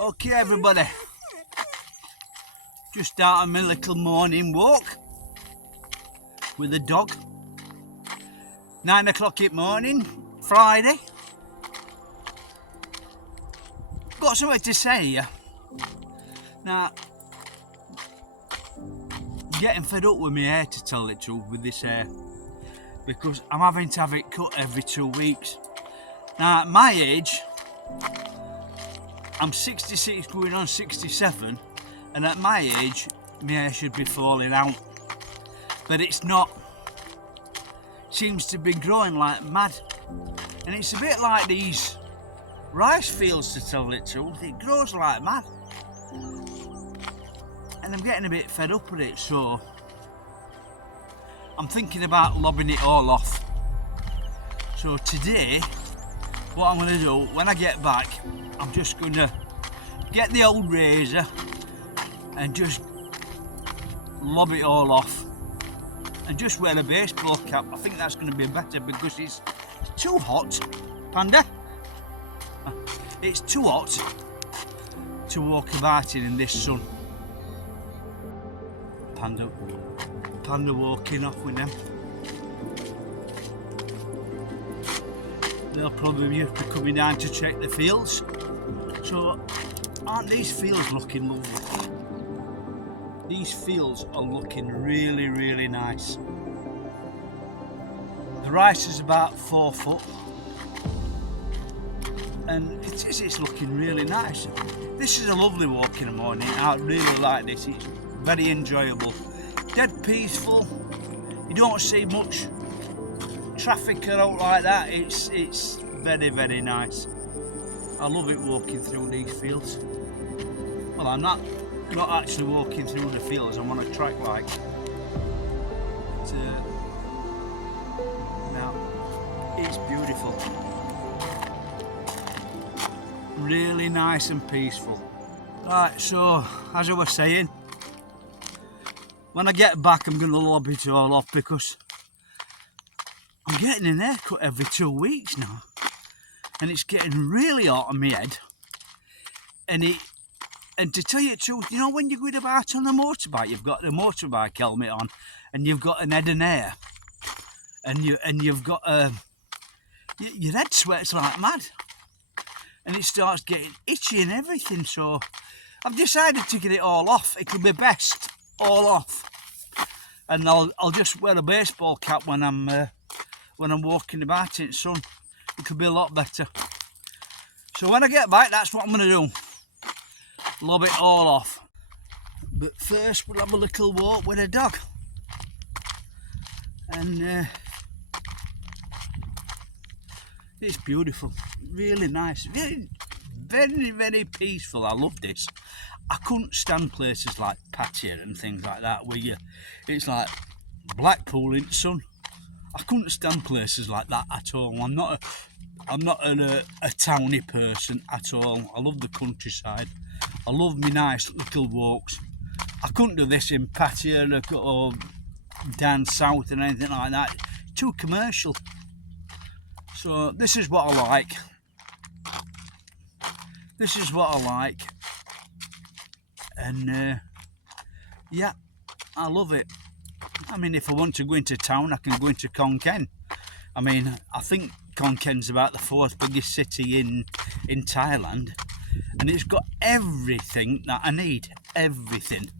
Okay everybody, just out on my little morning walk with the dog. 9 o'clock in the morning, Friday. Got something to say here. Now, I'm getting fed up with my hair, to tell the truth, with this hair, because I'm having to have it cut every 2 weeks. Now at my age, I'm 66 going on 67, and at my age my hair should be falling out, but it's not. It seems to be growing like mad, and it's a bit like these rice fields, to tell the truth. It grows like mad, and I'm getting a bit fed up with it, so I'm thinking about lobbing it all off. So today, what I'm going to do when I get back, I'm just going to get the old razor and just lob it all off and just wear a baseball cap. I think that's going to be better because it's too hot, Panda. It's too hot to walk about in this sun. Panda walking off with them. They'll probably be coming down to check the fields. So, aren't these fields looking lovely? These fields are looking really, really nice. The rice is about 4 foot, and it's looking really nice. This is a lovely walk in the morning. I really like this. It's very enjoyable. Dead peaceful. You don't see much traffic out like that. It's very, very nice. I love it walking through these fields. Well, I'm not actually walking through the fields. I'm on a track like. Now, it's beautiful. Really nice and peaceful. Right, so as I was saying, when I get back, I'm going to lob it all off because I'm getting an haircut every 2 weeks now, and it's getting really hot on my head. And to tell you the truth, you know, when you're going about on a motorbike, you've got the motorbike helmet on, and you've got an head and hair, and you've got your head sweats like mad, and it starts getting itchy and everything. So I've decided to get it all off. It'll be best all off, and I'll just wear a baseball cap when I'm walking about in the sun. It'll be a lot better. So when I get back, that's what I'm going to do. Lob it all off. But first we'll have a little walk with a dog. And it's beautiful. Really nice. Very, very, very peaceful. I love this. I couldn't stand places like Paddy and things like that where it's like Blackpool in the sun. I couldn't stand places like that at all. I'm not a towny person at all. I love the countryside. I love my nice little walks. I couldn't do this in Paddy or down south and anything like that. Too commercial. So this is what I like. This is what I like. And yeah, I love it. I mean, if I want to go into town, I can go into Khon. I mean, I think Khon's about the 4th biggest city in Thailand, and it's got everything that I need. Everything.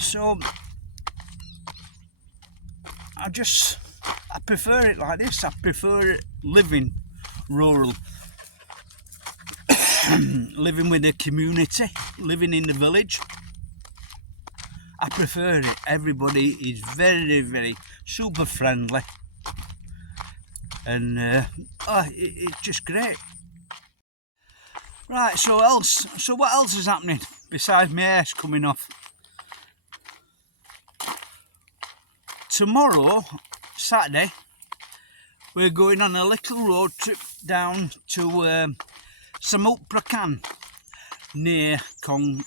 So I prefer it like this. I prefer it living rural. Living with the community, living in the village. I prefer it. Everybody is very, very super friendly, and it's just great. Right, so what else is happening besides my hair's coming off? Tomorrow, Saturday, we're going on a little road trip down to Samut, prakan, near Khon.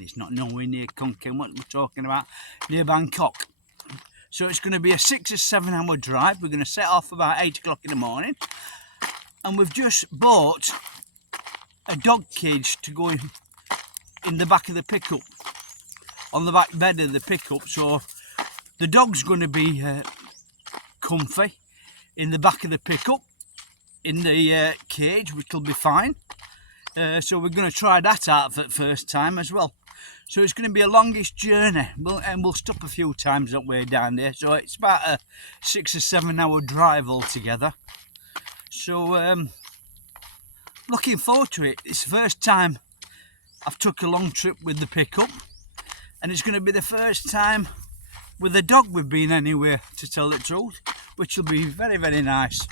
It's not nowhere near Khon. What we're talking about, near Bangkok. So it's going to be a 6 or 7 hour drive. We're going to set off about 8 o'clock in the morning, and we've just bought a dog cage to go in the back of the pickup, on the back bed of the pickup, so the dog's going to be comfy in the back of the pickup in the cage, which will be fine. So we're going to try that out for the first time as well. So it's going to be a longish journey, and we'll stop a few times that way down there. So it's about a 6 or 7 hour drive altogether. So looking forward to it. It's the first time I've took a long trip with the pickup, and it's going to be the first time with a dog we've been anywhere, to tell the truth, which will be very, very nice.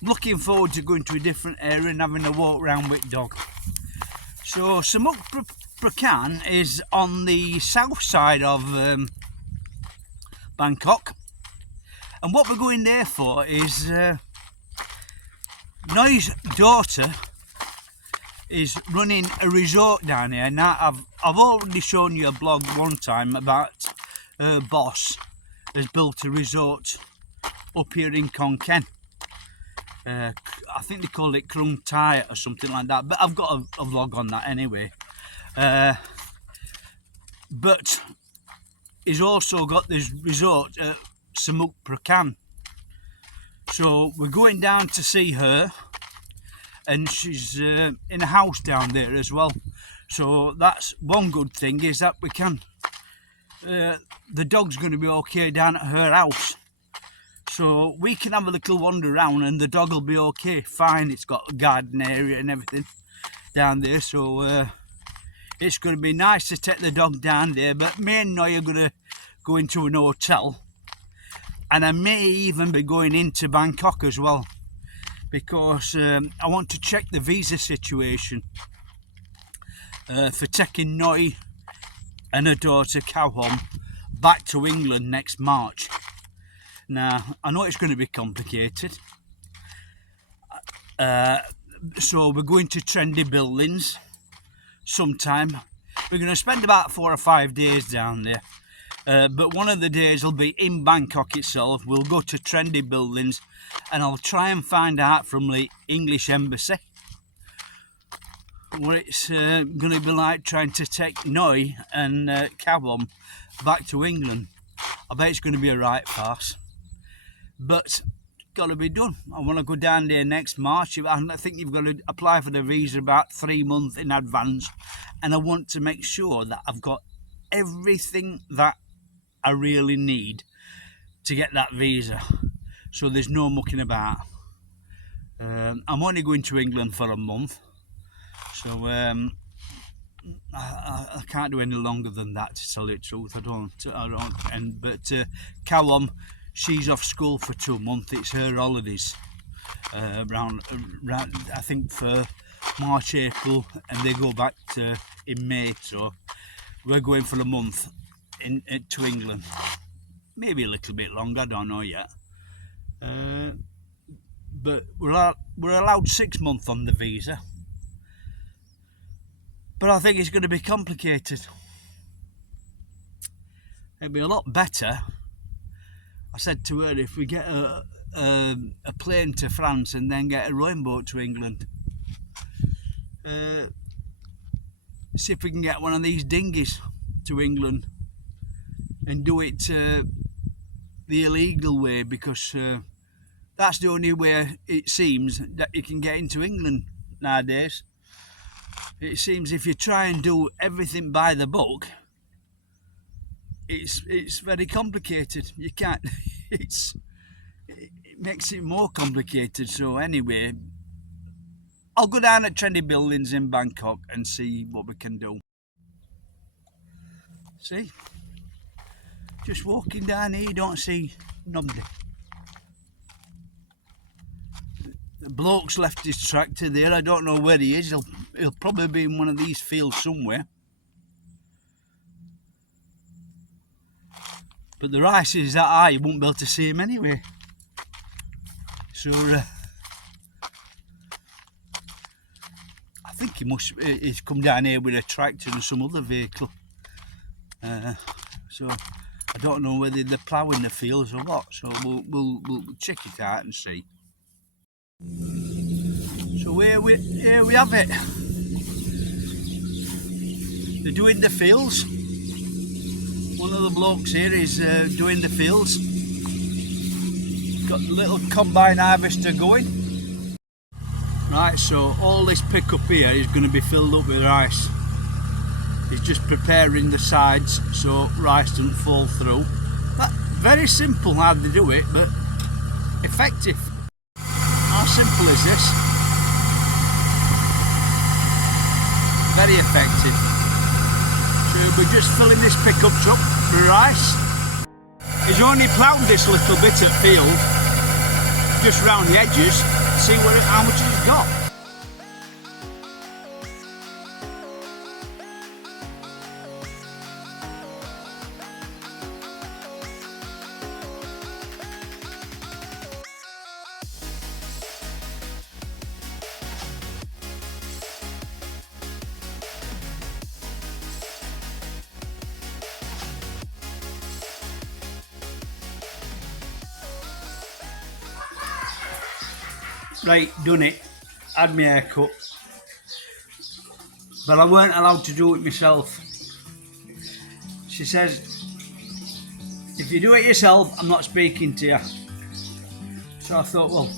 I'm looking forward to going to a different area and having a walk around with dog. So Samut Prakan is on the south side of Bangkok, and what we're going there for is Noi's daughter is running a resort down here. Now I've already shown you a blog one time about her boss has built a resort up here in Khon. I think they call it Krung Thai or something like that, but I've got a vlog on that anyway. But he's also got this resort at Samut Prakan. So we're going down to see her, and she's in a house down there as well. So that's one good thing, is that we can, the dog's going to be okay down at her house. So we can have a little wander around and the dog will be okay, fine. It's got a garden area and everything down there. So it's going to be nice to take the dog down there. But me and Noi are going to go into an hotel. And I may even be going into Bangkok as well, because I want to check the visa situation for taking Noi and her daughter Khon back to England next March. Now, I know it's going to be complicated. So we're going to trendy buildings sometime. We're going to spend about 4 or 5 days down there. But one of the days will be in Bangkok itself. We'll go to trendy buildings, and I'll try and find out from the English embassy what it's going to be like trying to take Noi and Khon back to England. I bet it's going to be a right farce, but got to be done. I want to go down there next March. I think you've got to apply for the visa about 3 months in advance, and I want to make sure that I've got everything that I really need to get that visa, so there's no mucking about. I'm only going to England for a month, so I can't do any longer than that, to tell you the truth. I don't. But Khon, she's off school for 2 months. It's her holidays around I think for March, April, and they go back in May. So we're going for a month to England, maybe a little bit longer, I don't know yet. But we're allowed 6 months on the visa. But I think it's going to be complicated. It'd be a lot better, I said to her, if we get a plane to France and then get a rowing boat to England. See if we can get one of these dinghies to England and do it the illegal way, because that's the only way it seems that you can get into England nowadays. It seems if you try and do everything by the book, it's very complicated. You can't. It makes it more complicated. So anyway, I'll go down at trendy buildings in Bangkok and see what we can do. See, just walking down here, you don't see nobody. The bloke's left his tractor there. I don't know where he is. He'll probably be in one of these fields somewhere. But the rice is that high, you won't be able to see him anyway. So I think he's come down here with a tractor and some other vehicle. So I don't know whether they're ploughing the fields or what. So we'll check it out and see. So here we have it. They're doing the fields. One of the blokes here is doing the fields. Got the little combine harvester going. Right, so all this pickup here is going to be filled up with rice. He's just preparing the sides so rice doesn't fall through. Very simple how they do it, but effective. How simple is this? Very effective. So we're just filling this pickup truck with rice. He's only ploughed this little bit at field, just round the edges, to see how much he's got. Right, done it. Had my hair cut. But I weren't allowed to do it myself. She says, if you do it yourself, I'm not speaking to you. So I thought, well,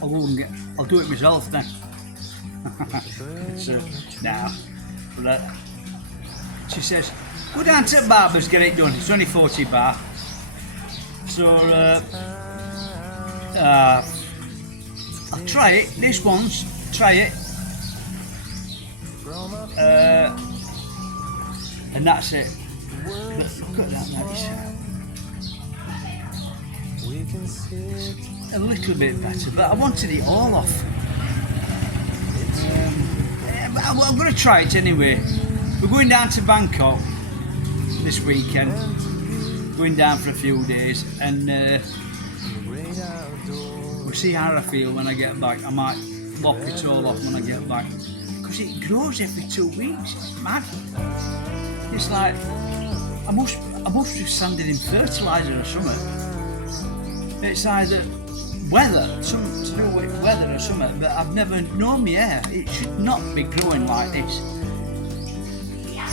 I'll do it myself then. So, nah. But, she says, go down to the barber's, get it done. It's only 40 baht. So, I'll try it, this once, try it, and that's it. But look at that, that's a little bit better, but I wanted it all off. But I'm going to try it anyway. We're going down to Bangkok this weekend, going down for a few days, and we'll see how I feel when I get back. I might lop it all off when I get back, because it grows every 2 weeks. It's mad. It's like I must be sanding in fertiliser or something. It's either weather, something to do with weather or something. But I've never known my hair. It should not be growing like this.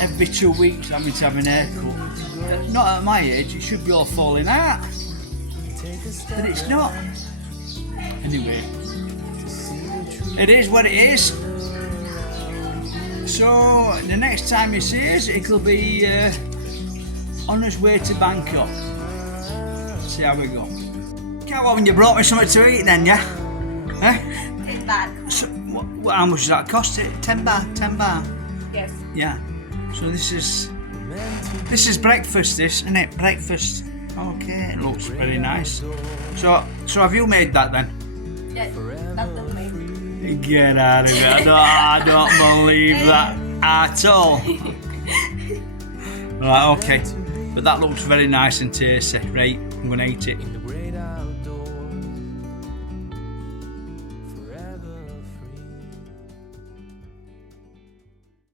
Every 2 weeks having to have an haircut. Not at my age. It should be all falling out, but it's not. Anyway, it is what it is. So the next time you see us, it'll be on its way to Bangkok. See how we go. Can't wait when you brought me something to eat then, yeah? Eh? 10 baht. So, how much does that cost it? 10 baht? 10 baht? Yes. Yeah. So this is breakfast, this, isn't it? Breakfast. Okay, it looks very nice. So have you made that then? Yes, that's the main. Get out of here. I don't believe that at all. Right, okay. But that looks very nice and tasty. Right, I'm going to eat it.